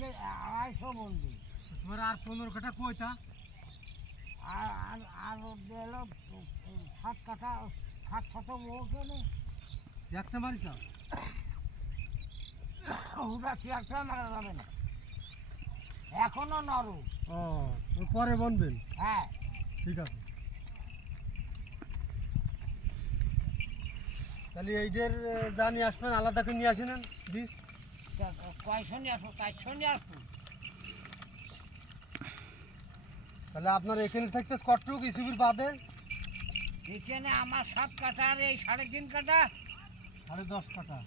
250 বন্দি। তোমার আর 15 কাঠা কইতা আর দিল 7 কাঠা 7 শতক ওখানে একটা মারিতা ওটা একটা মারা যাবে না, এখনো নরম। ও পরে বনবেন। হ্যাঁ ঠিক আছে, তাহলে এইদের যা নিয়ে আসবেন আলাদা করে নিয়ে আসেন বীজ। কয়শো নিয়ে আসবো, 400 নিয়ে আসবো। তাহলে আপনার এখানে থাকতে কটটুক ইসুবির বাদে এখানে আমার 7 কাঠা আর এই 3.5 কাঠা 10.5 কাঠা।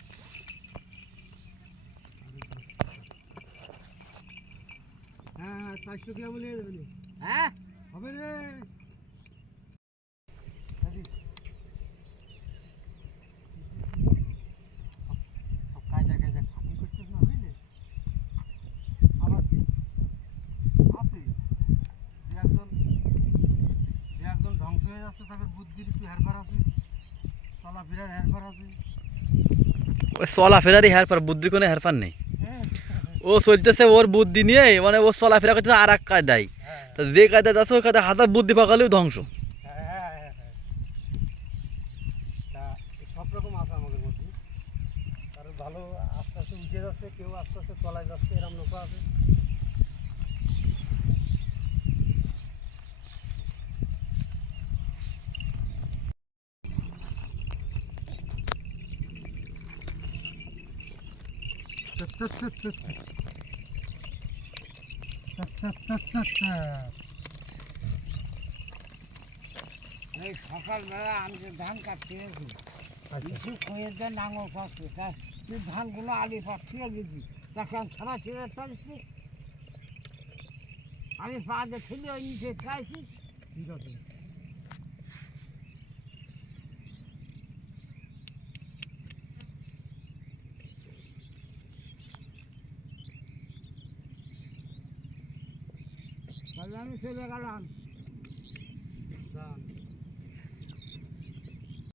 হ্যাঁ 400 গ্রাম নিয়ে যাবেন। হ্যাঁ হবে রে। কায়দা কায়দা খানি করছিস না বুঝলে, আবার আছে যে একজন ধ্বংস হয়ে যাচ্ছে তাদের বুদ্ধির একটু হেরফার আছে, চলাফেরার হেরফার আছে। ওই চলাফেরারই হেরফার, বুদ্ধি কোনো হেরফার নেই। ও চলতেছে ওর বুদ্ধি নিয়ে, মানে ও চলাফেরা করতেছে আর এক কায়দায়। তা যে কায়দায় যাচ্ছে ওই কায়দায় হাজার বুদ্ধি পাকালেও ধ্বংস। তা সব রকম আছে আমাদের মধ্যে, কারণ ভালো আস্তে আস্তে উঠে যাচ্ছে, কেউ আস্তে আস্তে তলায় যাচ্ছে, এরম লোক আছে। এই সকালবেলা আমি যে ধান কাটতে গেছি, কিছু খয়ে দিয়ে নাঙল পাচ্ছে, তা তুই ধানগুলো আলি পাচ্ছিয়ে গেছি, তাকে আমি ছাড়া ছেড়ে পারছি, আমি পা দিয়ে ঠেলে ওই নিচে খাইছি। ঠিক আছে, তাহলে আমি চলে গেলাম। যান।